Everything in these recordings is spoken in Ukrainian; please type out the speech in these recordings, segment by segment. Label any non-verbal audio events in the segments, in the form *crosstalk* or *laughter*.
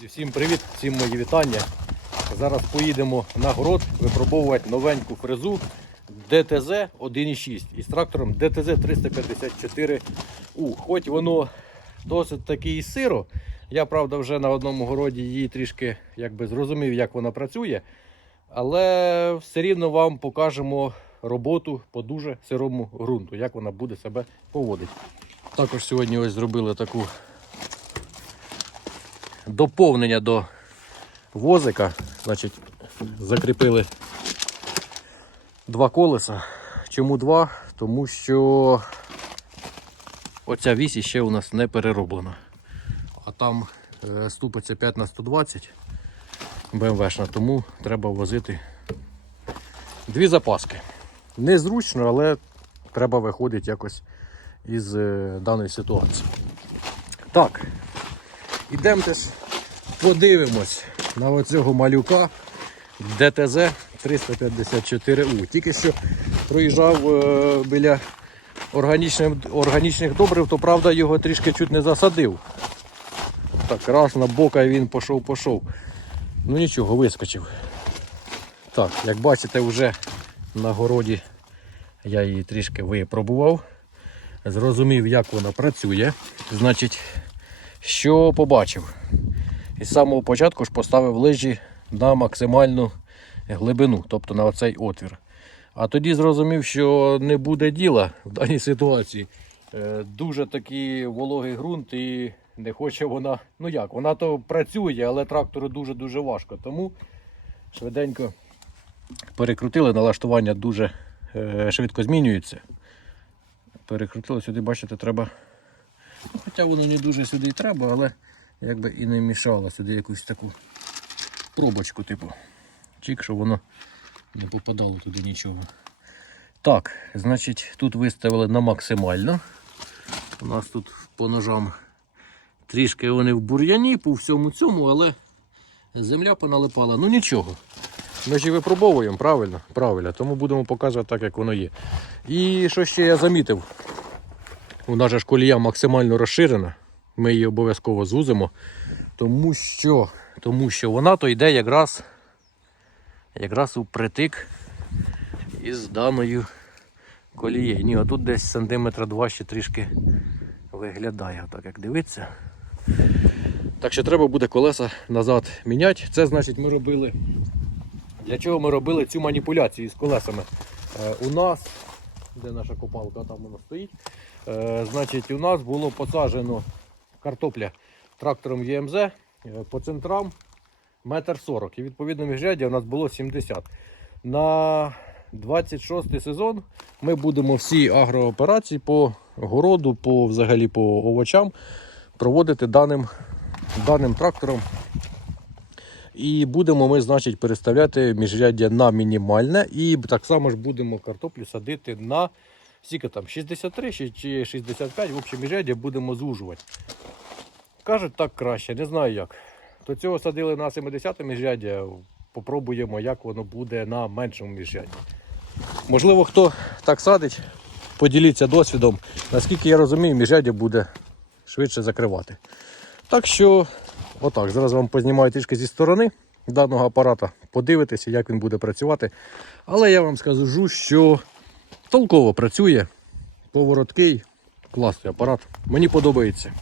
Друзі, всім привіт, всім мої вітання. Зараз поїдемо на город випробовувати новеньку фрезу ДТЗ 1.6 із трактором ДТЗ 354У. Хоч воно досить таки і сиро. Я, правда, вже на одному городі її трішки якби, зрозумів, як вона працює. Але все рівно вам покажемо роботу по дуже сирому ґрунту, як вона буде себе поводити. Також сьогодні ось зробили таку доповнення до возика. Значить, закріпили два колеса. Чому два? Тому що оця вісь ще у нас не перероблена. А там е, ступиться 5 на 120 БМВшна, тому треба возити дві запаски. Незручно, але треба виходити якось із е, даної ситуації. Так, Ідемте ж подивимось на оцього малюка ДТЗ 354У. Тільки що проїжджав е, біля органічних, органічних добрив, то правда його трішки чуть не засадив. Так, раз на бока і він пішов, пішов. Ну нічого, вискочив. Так, як бачите, вже на городі я її трішки випробував. Зрозумів, як вона працює. Значить, що побачив? Із самого початку ж поставив лижі на максимальну глибину, тобто на оцей отвір. А тоді зрозумів, що не буде діла в даній ситуації. Е, Дуже такий вологий ґрунт і не хоче вона. Ну як, вона то працює, але трактору дуже-дуже важко. Тому швиденько перекрутили, налаштування дуже е, швидко змінюється. Перекрутили сюди, бачите, треба Ну, Хоча воно не дуже сюди і треба, але якби і не мішало сюди якусь таку пробочку, типу. Чик, щоб воно не попадало туди нічого. Так, значить, тут виставили на максимально. У нас тут по ножам трішки вони в бур'яні по всьому цьому, але земля поналипала. Ну нічого. Ми ж і випробовуємо, правильно? Правильно. Тому будемо показувати так, як воно є. І що ще я замітив? У нас же ж колія максимально розширена. Ми її обов'язково зузимо, тому що, тому що вона то йде якраз, якраз у притик із даною колією. Ні, а тут десь сантиметра два ще трішки виглядає, так як дивиться. Так що треба буде колеса назад міняти. Це значить ми робили. Для чого ми робили цю маніпуляцію з колесами? Е, у нас, де наша копалка, там вона стоїть. Е, значить, у нас було посаджено картопля трактором ЄМЗ е, по центрам метр сорок. І відповідно міжряддя у нас було 70. На 26 сезон ми будемо всі агрооперації по городу, по взагалі по овочам проводити даним, даним трактором. І будемо ми, значить, переставляти міжряддя на мінімальне. І так само ж будемо картоплю садити на скільки там, 63 чи- чи 65, в общем, міжряддя будемо звужувати. Кажуть, так краще, не знаю як. До цього садили на 70 міжряддя, попробуємо, як воно буде на меншому міжрядді. Можливо, хто так садить, поділіться досвідом. Наскільки я розумію, міжряддя буде швидше закривати. Так що, отак, зараз вам познімаю трішки зі сторони даного апарата, подивитися, як він буде працювати. Але я вам скажу, що толково працює, повороткий, класний апарат. Мені подобається.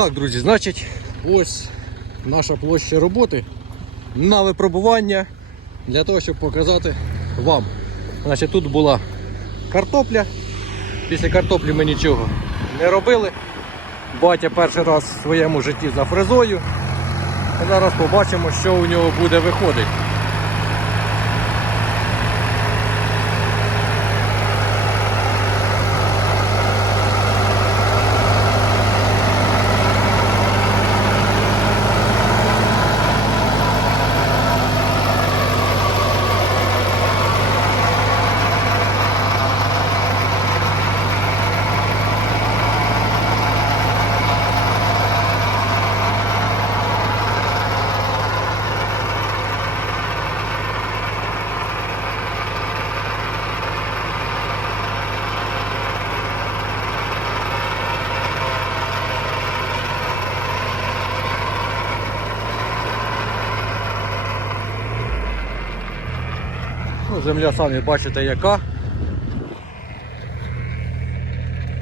Так, друзі, значить, ось наша площа роботи на випробування для того, щоб показати вам. Значить, тут була картопля. Після картоплі ми нічого не робили. Батя перший раз в своєму житті за фрезою. Зараз побачимо, що у нього буде виходити. Ну, земля самі бачите яка.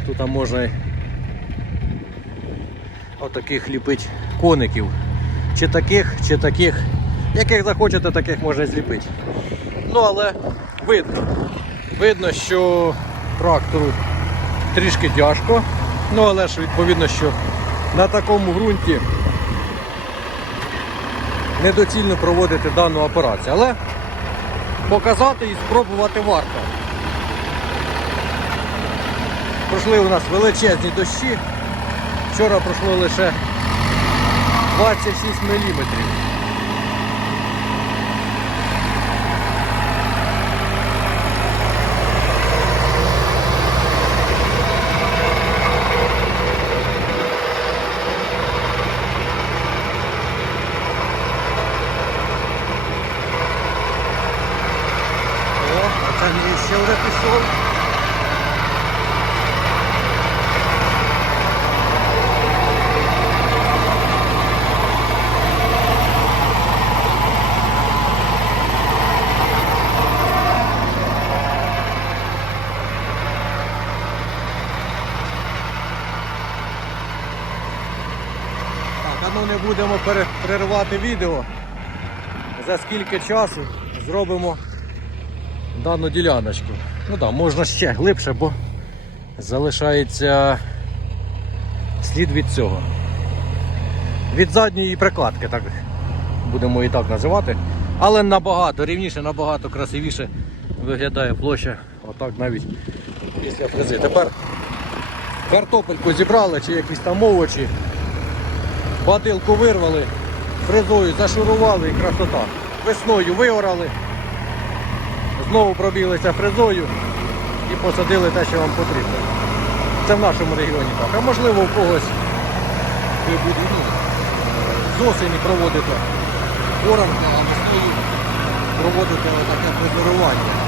Тут можна отаких ліпити коників. Чи таких, чи таких. Яких захочете, таких можна зліпити. Ну але видно. Видно, що трактору трішки тяжко. Ну але ж відповідно, що на такому ґрунті недоцільно проводити дану операцію. Але показати і спробувати варто. Пройшли у нас величезні дощі. Вчора пройшло лише 26 мм. О, а це мені ще вже пішов. Так, а ну не будемо пере- відео. За скільки часу зробимо дану діляночку. Ну так, можна ще глибше, бо залишається слід від цього. Від задньої прикладки, так будемо і так називати. Але набагато рівніше, набагато красивіше виглядає площа. Отак навіть після фрези. Тепер картопельку зібрали чи якісь там овочі, бадилку вирвали, фрезою зашурували і красота. Весною виорали, знову пробіглися фрезою і посадили те, що вам потрібно. Це в нашому регіоні так. А можливо в когось ви ну, з осені проводите оранку, а весною проводите таке фрезерування.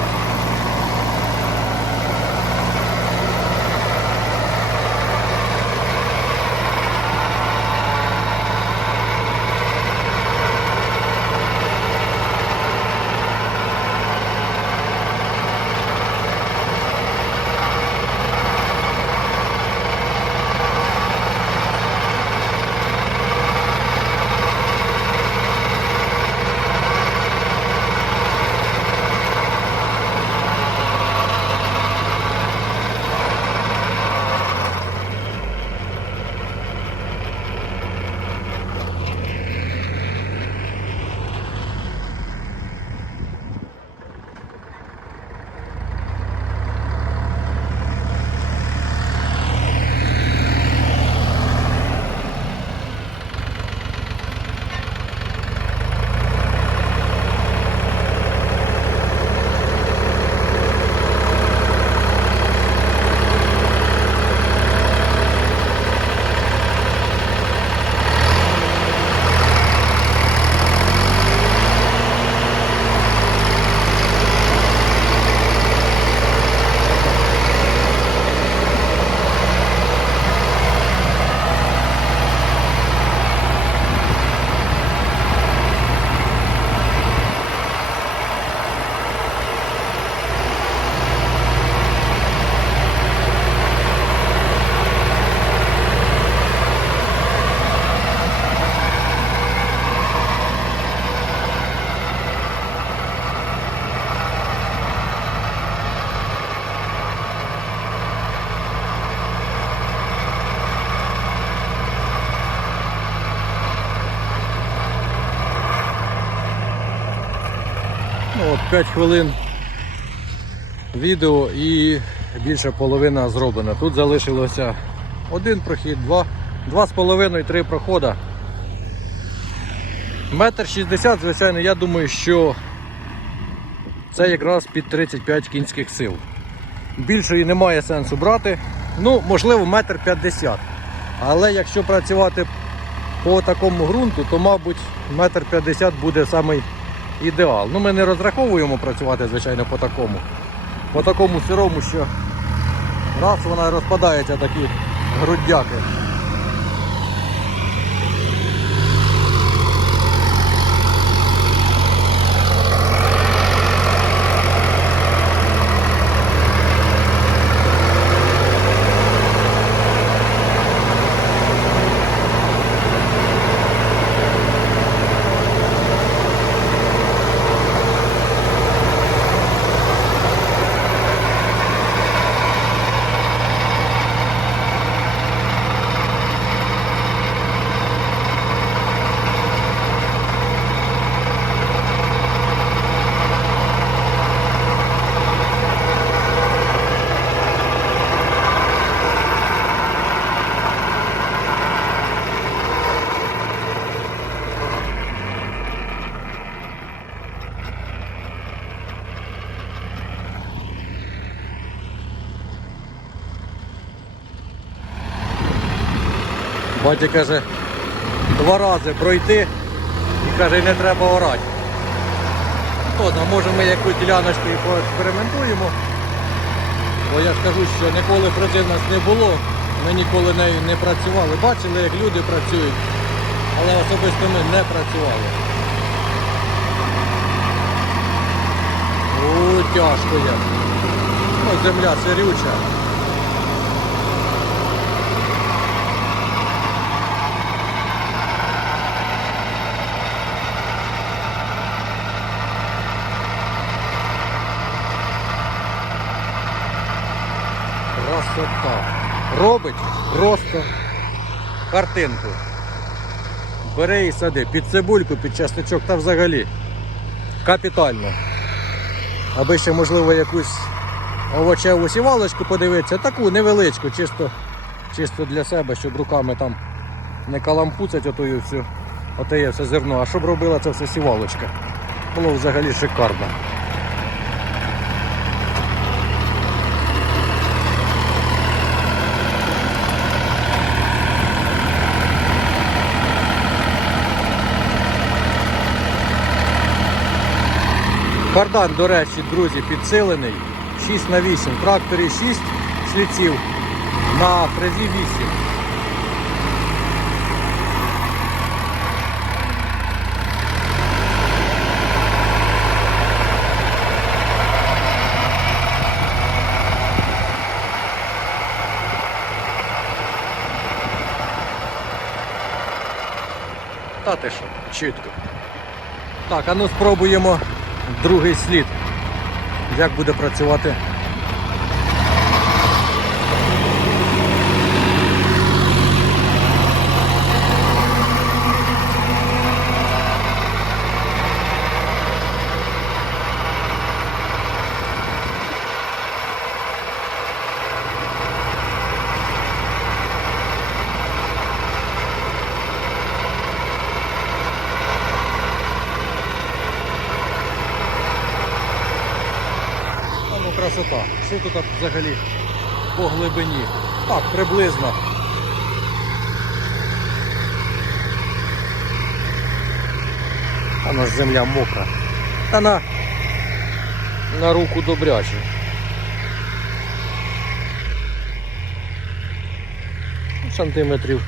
5 хвилин відео і більше половина зроблена. Тут залишилося один прохід, два, два з половиною, три прохода. Метр 60, звичайно, я думаю, що це якраз під 35 кінських сил. Більшої немає сенсу брати. Ну, можливо, метр 50. Але якщо працювати по такому ґрунту, то, мабуть, метр 50 буде самий ідеал. Ну, ми не розраховуємо працювати, звичайно, по такому. По такому сирому, що раз вона розпадається такі грудяки. Батя каже, два рази пройти і каже, не треба орати. Ладно, може ми якусь діляночку поекспериментуємо. Бо я ж кажу, що ніколи проти нас не було, ми ніколи нею не працювали. Бачили, як люди працюють, але особисто ми не працювали. О, тяжко як. Ну, земля сирюча. Красота. Робить просто картинку. Бери і сади під цибульку, під частичок та взагалі. Капітально. Аби ще, можливо, якусь овочеву сівалочку подивитися, таку невеличку, чисто, чисто для себе, щоб руками там не калампуцять отою всю, отеє все зерно, а щоб робила це все сівалочка. Було взагалі шикарно. Кардан, до речі, друзі, підсилений. 6 на 8. В тракторі 6 шліців, на фрезі 8. Та ти що, чітко. Так, а ну спробуємо другий слід. Як буде працювати. А ну красота. Що тут взагалі по глибині? Так, приблизно. Там ж земля мокра. Та на, на руку добряче. Сантиметрів.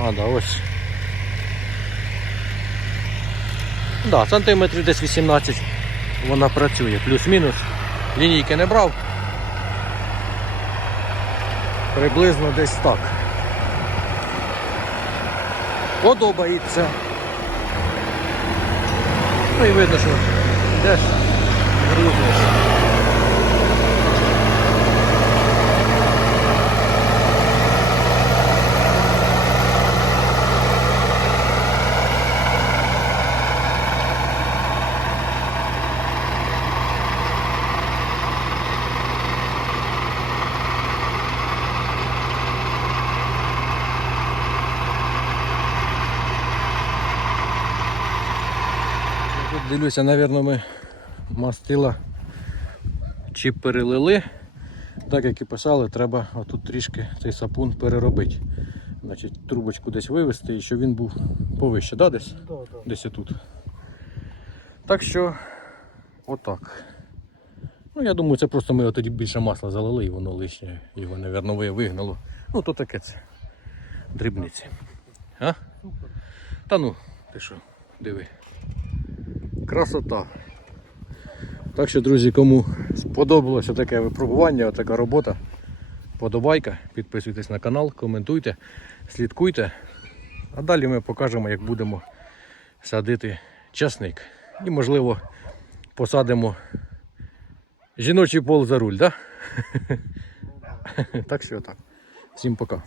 А, да, ось. Да, сантиметрів десь 18 вона працює, плюс-мінус. Лінійки не брав. Приблизно десь так. Подобається. Ну і видно, що йдеш, грузнеш. Тут дивлюся, напевно, ми мастила чи перелили. Так як і писали, треба отут трішки цей сапун переробити. Значить, трубочку десь вивести і щоб він був повище, да, десь? Да, да. Десь отут. Так що, отак. Ну, я думаю, це просто ми тоді більше масла залили і воно лишнє, його, ви- вигнало. Ну, то таке це. Дрібниці. А? Та ну, ти що, диви. Красота. Так що, друзі, кому сподобалося таке випробування, така робота, подобайка, підписуйтесь на канал, коментуйте, слідкуйте. А далі ми покажемо, як будемо садити часник. І, можливо, посадимо жіночий пол за руль, да? *laughs* так що так. Всім пока.